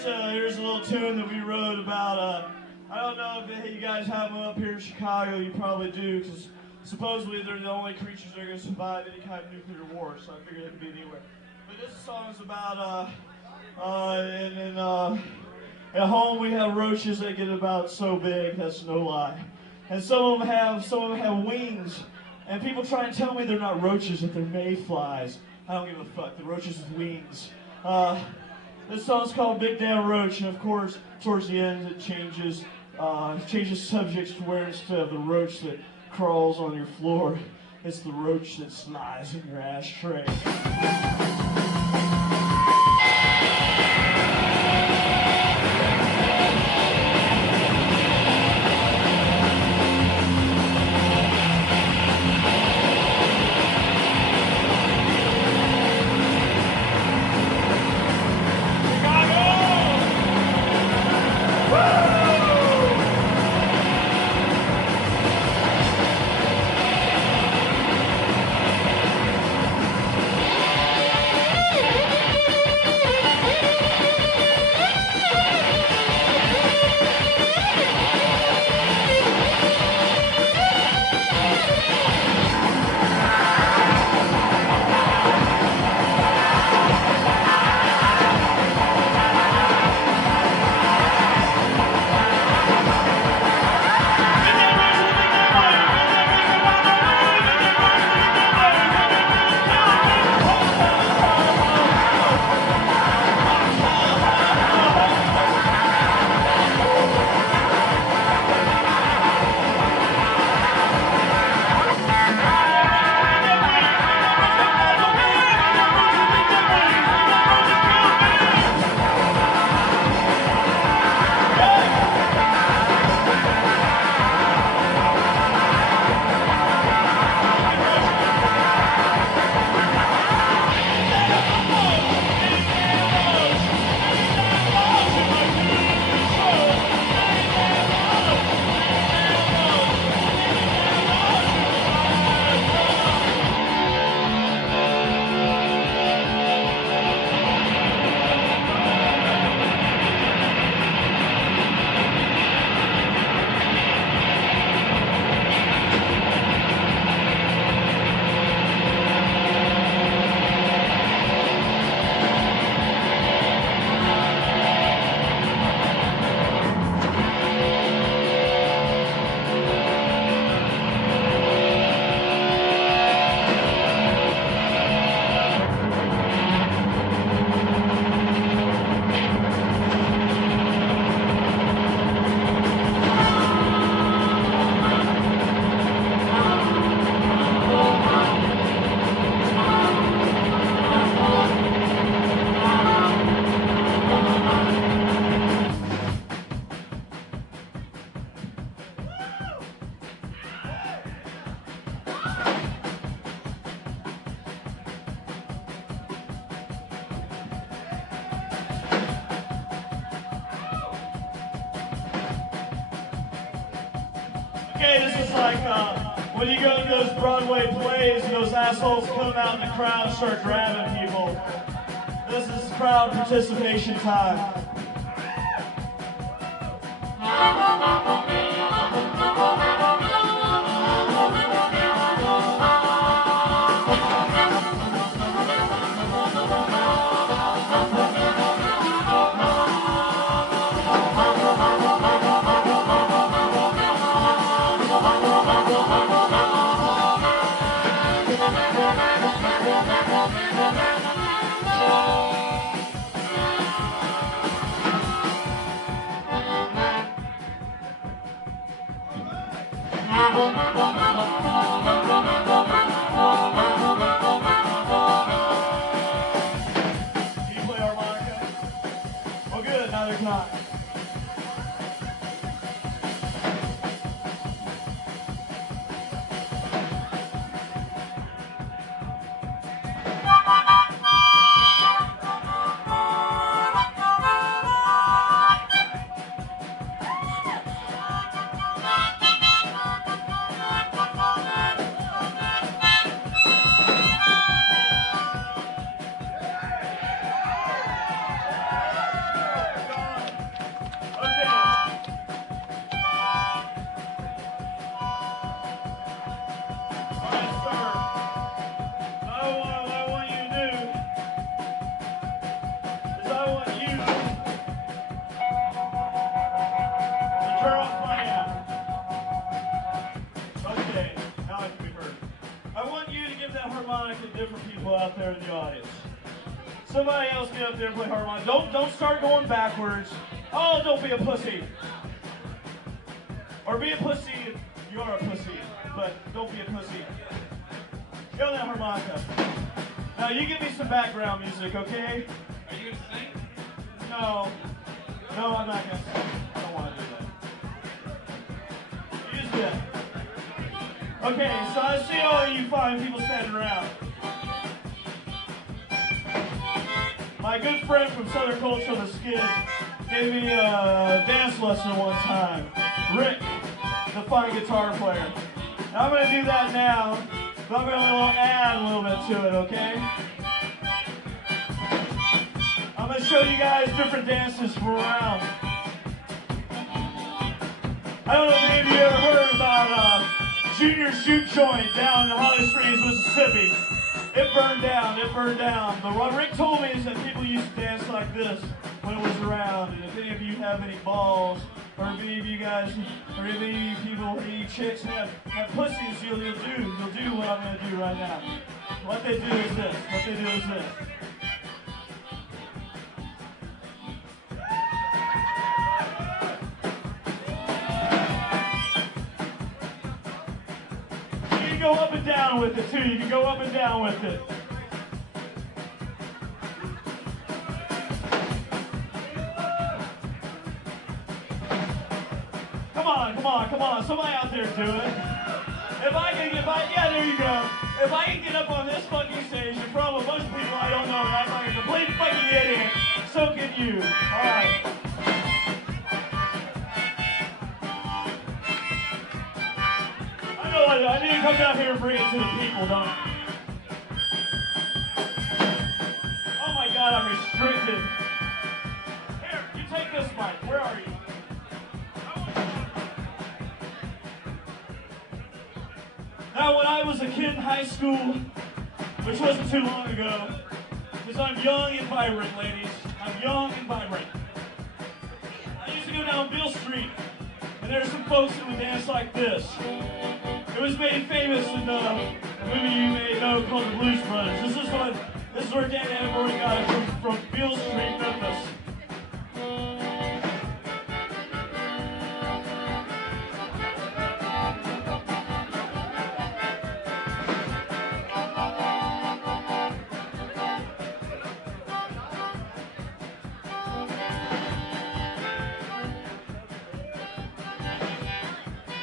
here's a little tune that we wrote about. I don't know if you guys have them up here in Chicago. You probably do, because supposedly they're the only creatures that are going to survive any kind of nuclear war. So I figured it'd be anywhere. But this song is about at home we have roaches that get about so big. That's no lie. And some of them have wings. And people try and tell me they're not roaches, that they're mayflies. I don't give a fuck. The roaches with wings. This song's called Big Damn Roach, and of course, towards the end, it changes subjects to where instead of the roach that crawls on your floor, it's the roach that slides in your ashtray. Okay, this is like when you go to those Broadway plays and those assholes come out in the crowd and start grabbing people. This is crowd participation time. I want you to turn off my amp. Okay, now I can be heard. I want you to give that harmonica to different people out there in the audience. Somebody else get up there and play harmonica. Don't start going backwards. Oh, don't be a pussy. Or be a pussy if you are a pussy, but don't be a pussy. Go that harmonica. Now you give me some background music, okay? Are you gonna sing? No. No, I'm not gonna sing. I don't want to do that. Use that. Okay, so I see all of you fine people standing around. My good friend from Southern Culture, the Skid, gave me a dance lesson one time. Rick, the fine guitar player. Now I'm going to do that now, but I'm going to add a little bit to it, okay? I'm going to show you guys different dances from around. I don't know if any of you ever heard about Junior Shoot Joint down in Holly Springs, Mississippi. It burned down, it burned down. But what Rick told me is that people used to dance like this when it was around. And if any of you have any balls, or if any of you guys, or if any people, any chicks have pussies, you'll do what I'm going to do right now. What they do is this. What they do is this. You can go up and down with it too. You can go up and down with it. Come on, somebody out there do it. Yeah, there you go. If I can get up on this fucking stage in front of a bunch of people I don't know and act like a complete fucking idiot, so can you. Alright. I need to come down here and bring it to the people, don't I? Oh my God, I'm restricted. Here, you take this mic. Where are you? Now, when I was a kid in high school, which wasn't too long ago, because I'm young and vibrant, ladies. I'm young and vibrant. I used to go down Beale Street, and there's some folks that would dance like this. It was made famous in a movie you may know called The Blues Brothers. This is where Dan Aykroyd got it from Beale Street, Memphis.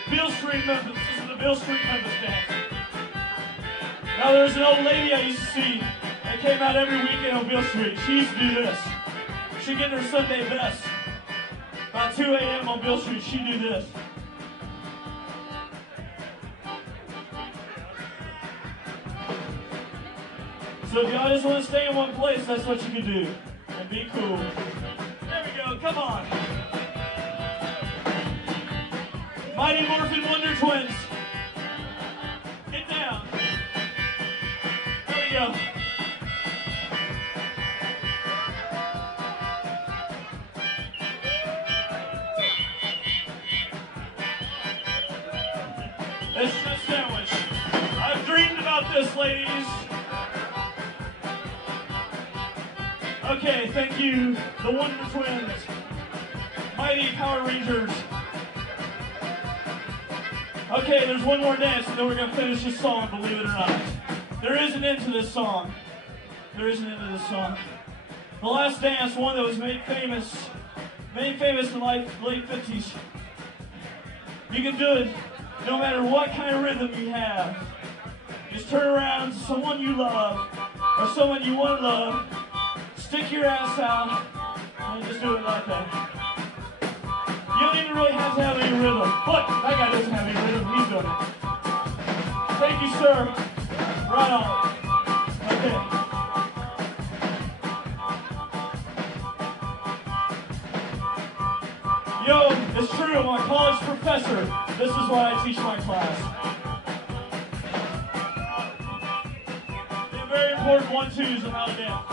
Beale Street, Memphis. This is the Beale Street, Memphis dance. Now there's an old lady I used to see that came out every weekend on Beale Street. She used to do this. She'd get in her Sunday best. About 2 a.m. on Beale Street, she'd do this. So if y'all just want to stay in one place, that's what you can do. And be cool. There we go, come on. Mighty Morphin Wonder Twins. Get down. There we go. This is a sandwich. I've dreamed about this, ladies. Okay, thank you, the Wonder Twins. Mighty Power Rangers. Okay, there's one more dance and then we're going to finish this song, believe it or not. There is an end to this song. There is an end to this song. The last dance, one that was made famous in the late 50s. You can do it no matter what kind of rhythm you have. Just turn around to someone you love or someone you want to love, stick your ass out, and just do it like that. You don't even really have to have any rhythm. Look, that guy doesn't have any rhythm. He's doing it. Thank you, sir. Right on. Okay. Yo, it's true. I'm a college professor. This is what I teach my class. The very important 1-2s of how to dance.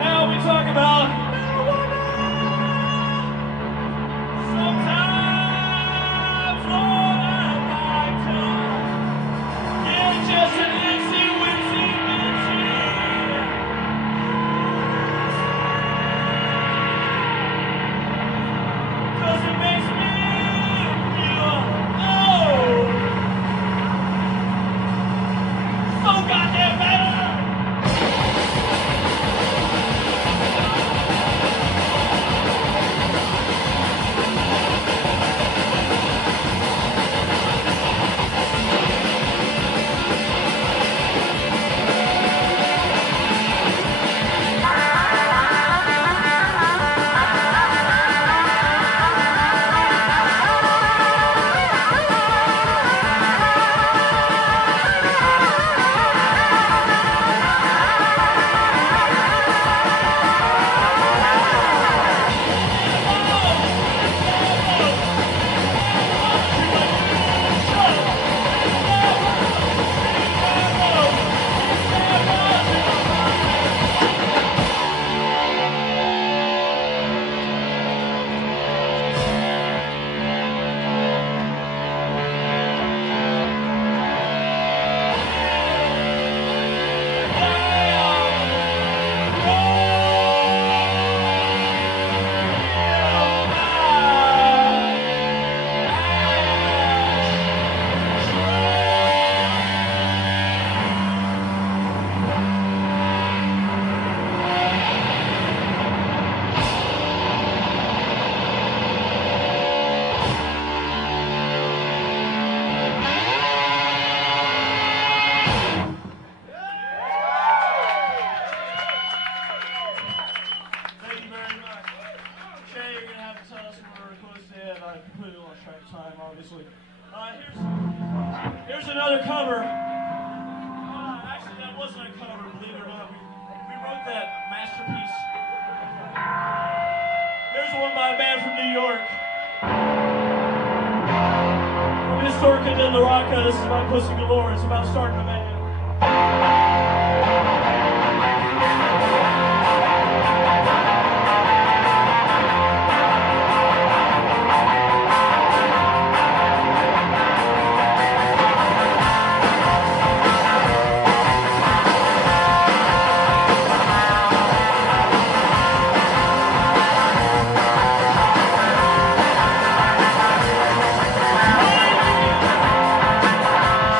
Now we talk about sometimes Lord I'd like to get just an itsy witsy bitsy. Cause it makes me feel so goddamn better. Thank you very much. Shay, you're going to have to tell us when we're close to it. I completely lost track of time, obviously. Here's another cover. Actually, that wasn't a cover, believe it or not. We wrote that masterpiece. Here's one by a band from New York. From Historica de la Rocca, this is about Pussy Galore. It's about starting a band.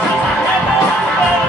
She's a rebel.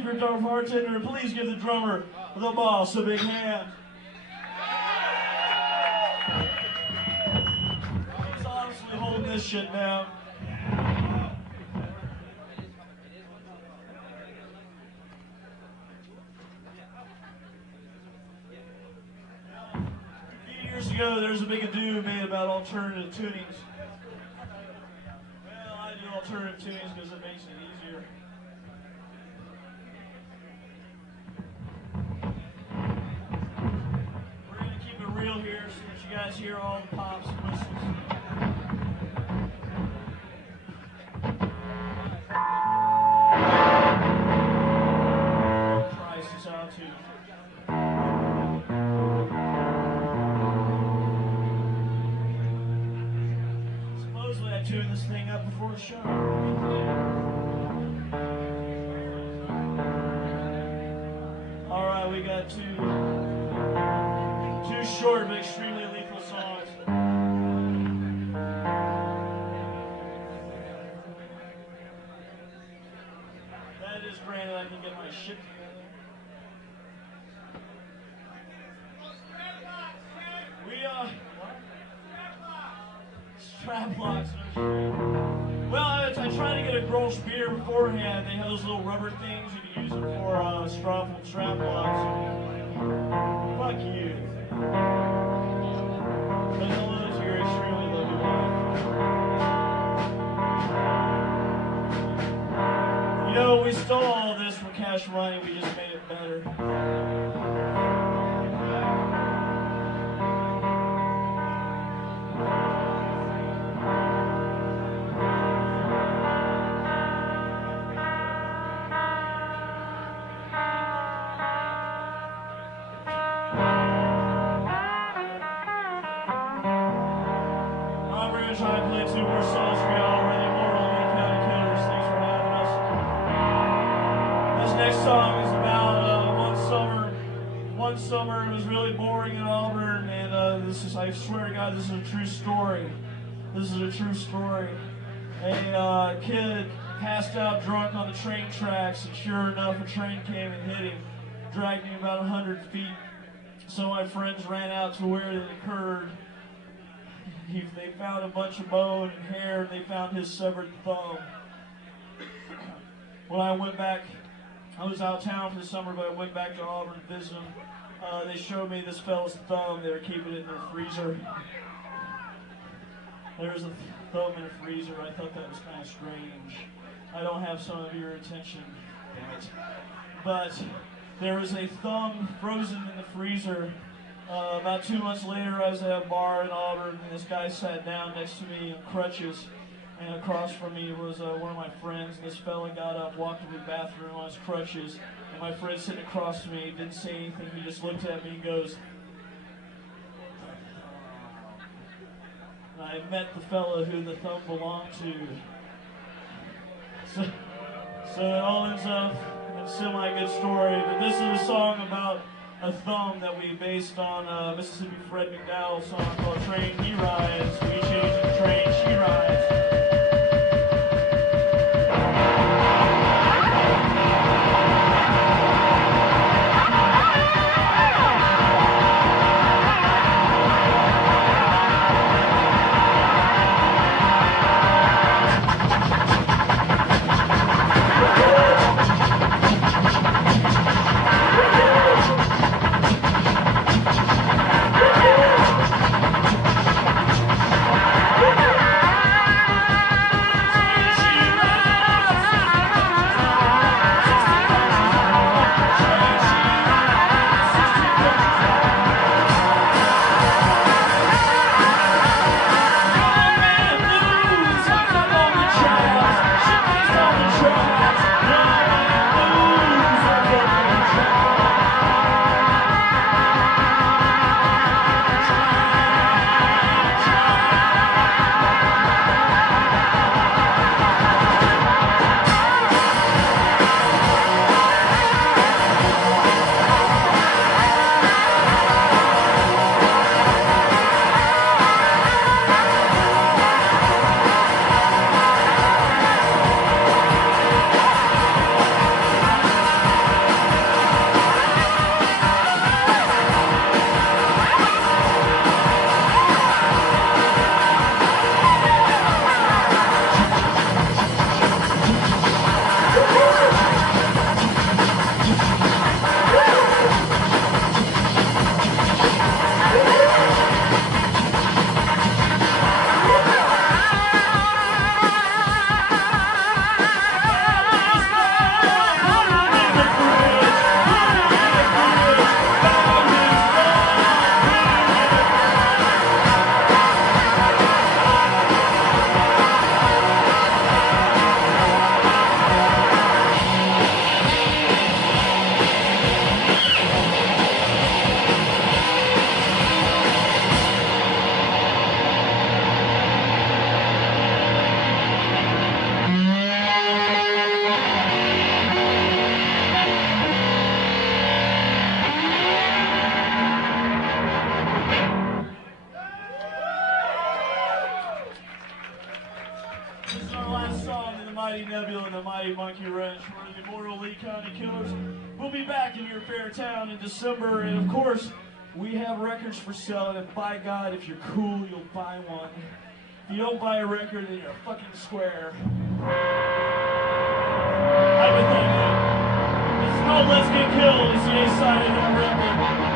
secret bartender, and please give the drummer, the boss, a big hand. He's honestly holding this shit down. Years ago, there was a big ado made about alternative tunings. Well, I do alternative tunings because it makes it easier. We're going to keep it real here so that you guys hear all the pops and whistles. Price is out too. I tuned this thing up before the show. Alright, we got two short but extremely lethal songs. That is granted I can get my shit together. Strap locks. Well, I tried to get a Grolsch beer beforehand. They have those little rubber things. You can use them for strap locks. Fuck you. But hello to your extremely lovely wife. You know, we stole all this from Cash Money. We just made it better. Try to play two more songs for y'all. We're the Immortal Killers. Thanks for having us. This next song is about one summer it was really boring in Auburn, and this is, I swear to God, this is a true story. This is a true story. A kid passed out drunk on the train tracks, and sure enough, a train came and hit him, dragged him about 100 feet. So my friends ran out to where it occurred. They found a bunch of bone and hair, and they found his severed thumb. When I went back, I was out of town for the summer, but I went back to Auburn to visit them. They showed me this fella's thumb. They were keeping it in their freezer. There was a thumb in a freezer. I thought that was kind of strange. I don't have some of your attention, damn it. But there was a thumb frozen in the freezer. About 2 months later, I was at a bar in Auburn, and this guy sat down next to me on crutches, and across from me was one of my friends, and this fella got up, walked to the bathroom on his crutches, and my friend sitting across from me didn't say anything. He just looked at me and goes, and I met the fella who the thumb belonged to. So it all ends up in a semi-good story, but this is a song about a thumb that we based on Mississippi Fred McDowell's song called Train He Rides. We changed the train she rides. I, Monkey Wrench, we're the Immortal Lee County Killers. We'll be back in your fair town in December, and of course, we have records for sale, and by God, if you're cool, you'll buy one. If you don't buy a record, then you're a fucking square. I've been thinking, it's called Let's Get Killed, it's the A-side of that record.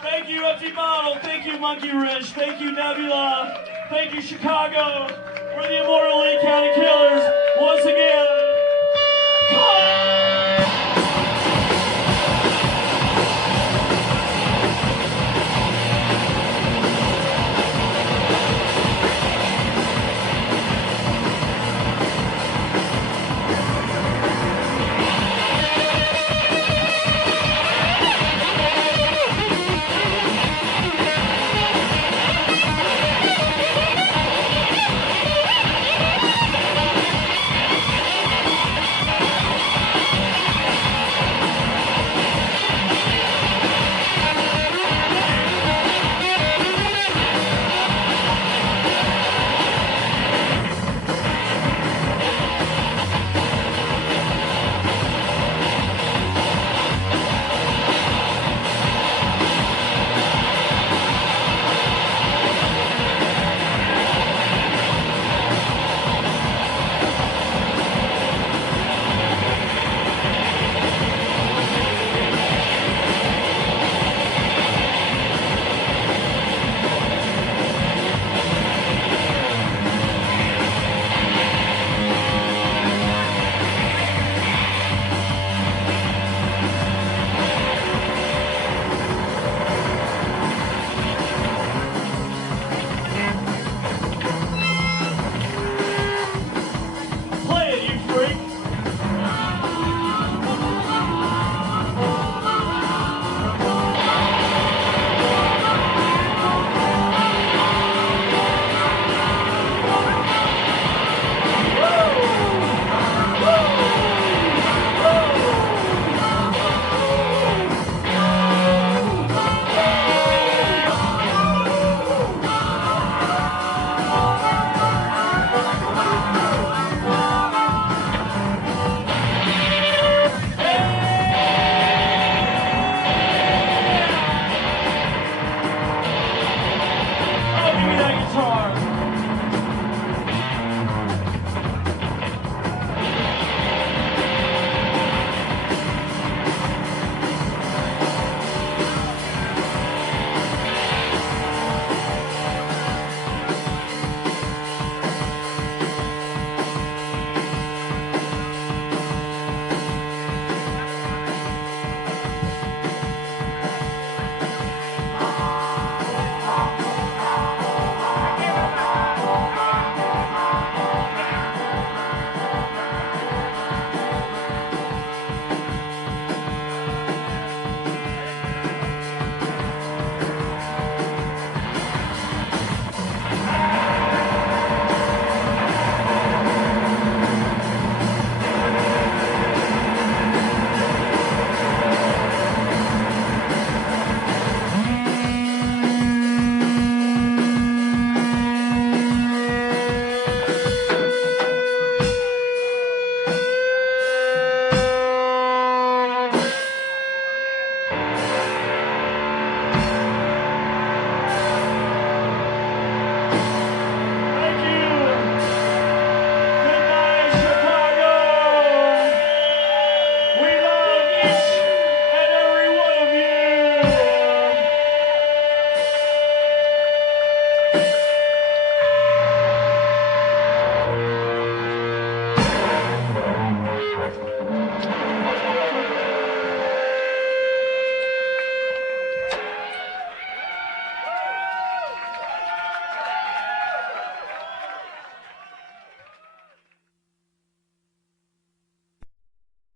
Thank you, Empty Bottle. Thank you, Monkey Wrench. Thank you, Nebula. Thank you, Chicago. We're the Immortal Lee County Killers. Once again,